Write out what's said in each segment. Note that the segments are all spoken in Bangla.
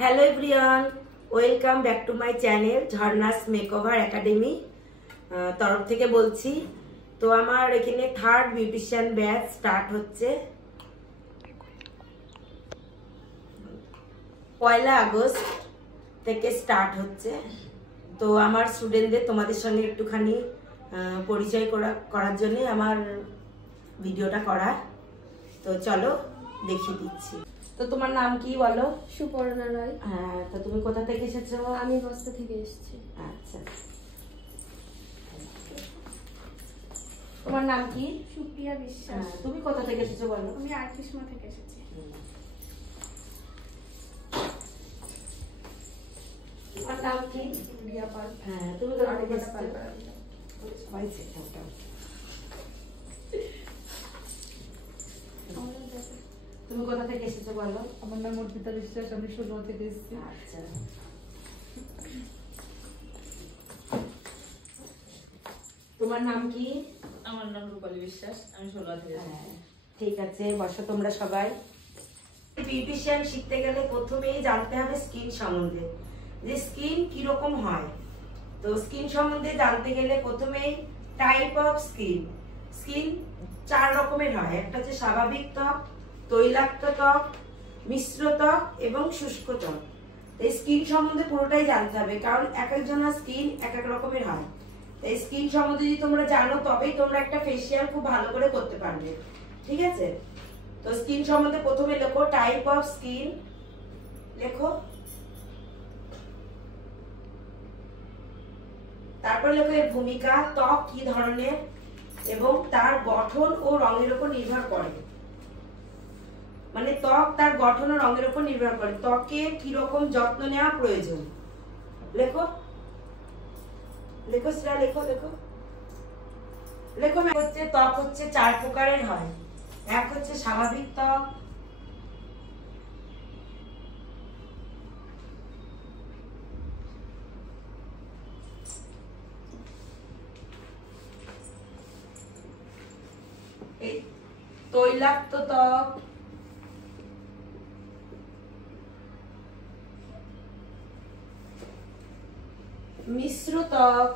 Hello everyone, welcome back to my channel Jharna's makeover academy তরফ থেকে বলছি। তো আমার এখানে থার্ড বিউটিশিয়ান ব্যাচ স্টার্ট হচ্ছে 1 আগস্ট থেকে স্টার্ট হচ্ছে। তো আমার স্টুডেন্টদের তোমাদের সঙ্গে একটুখানি পরিচয় করার জন্য আমার ভিডিওটা করা। তো চলো দেখিয়ে দিচ্ছি। তো তোমার নাম কি বলো? সুপর্ণা রায়। হ্যাঁ, তো তুমি কোথা থেকে এসেছো? আমি বস্তা থেকে এসেছি। আচ্ছা, তোমার নাম কি? সুপ্রিয়া বিশ্বাস। তুমি কোথা থেকে এসেছো বলো? আমি আর্টিসমা থেকে এসেছি। তোমার নাম কি? রিয়া পাল। হ্যাঁ, তুমি কোথা থেকে এসেছো? সবাই চেষ্টা তুমি কোথা থেকে এসেছো বলো? আমার নাম অর্পিতা বিশ্বাস, আমি 16 থেকে এসেছি। আচ্ছা, তোমার নাম কি? আমার নাম রূপালী বিশ্বাস, আমি 16 থেকে এসেছি। ঠিক আছে, বসো তোমরা সবাই। বিউটিশিয়ান শিখতে গেলে প্রথমেই জানতে হবে স্কিন সম্বন্ধে, যে স্কিন কিরকম হয়। তো স্কিন সম্বন্ধে জানতে গেলে প্রথমেই টাইপ অফ স্কিন 4 রকমের হয়। একটা হচ্ছে স্বাভাবিক ত্বক, তৈলাক্ত ত্বক, মিশ্র ত্বক এবং শুষ্ক ত্বক। এই স্কিন সম্বন্ধে পুরোটাই জানতে হবে, কারণ এক একজনের স্কিন এক এক রকমের হয়। এই স্কিন সম্বন্ধে যদি তোমরা জানো তবেই তোমরা একটা ফেসিয়াল খুব ভালো করে করতে পারবে। ঠিক আছে? তো স্কিন সম্বন্ধে প্রথমে লেখো টাইপ অফ স্কিন, লেখো। তারপর লেখো এর ভূমিকা, ত্বক কি ধরনের এবং তার গঠন ও রঙের উপর নির্ভর করে। মানে ত্বক তার গঠন ও রঙের উপর নির্ভর করে, ত্বকে কি রকম যত্ন নেওয়া প্রয়োজন। লেখো লেখো সেটা লেখো লেখো লেখো। হচ্ছে ত্বক হচ্ছে 4 প্রকারের হয়। এক হচ্ছে স্বাভাবিক ত্বক, তৈলাক্ত ত্বক, মিশ্র ত্বক,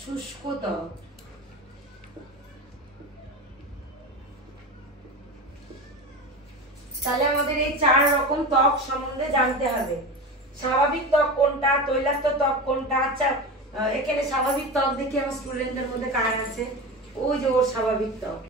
শুষ্ক ত্বক। তাহলে আমাদের এই 4 রকম ত্বক সম্বন্ধে জানতে হবে। স্বাভাবিক ত্বক কোনটা, তৈলাক্ত ত্বক কোনটা। আচ্ছা, এখানে স্বাভাবিক ত্বক দেখি আমার স্টুডেন্টদের মধ্যে কার আছে? ওই যে ওর স্বাভাবিক ত্বক।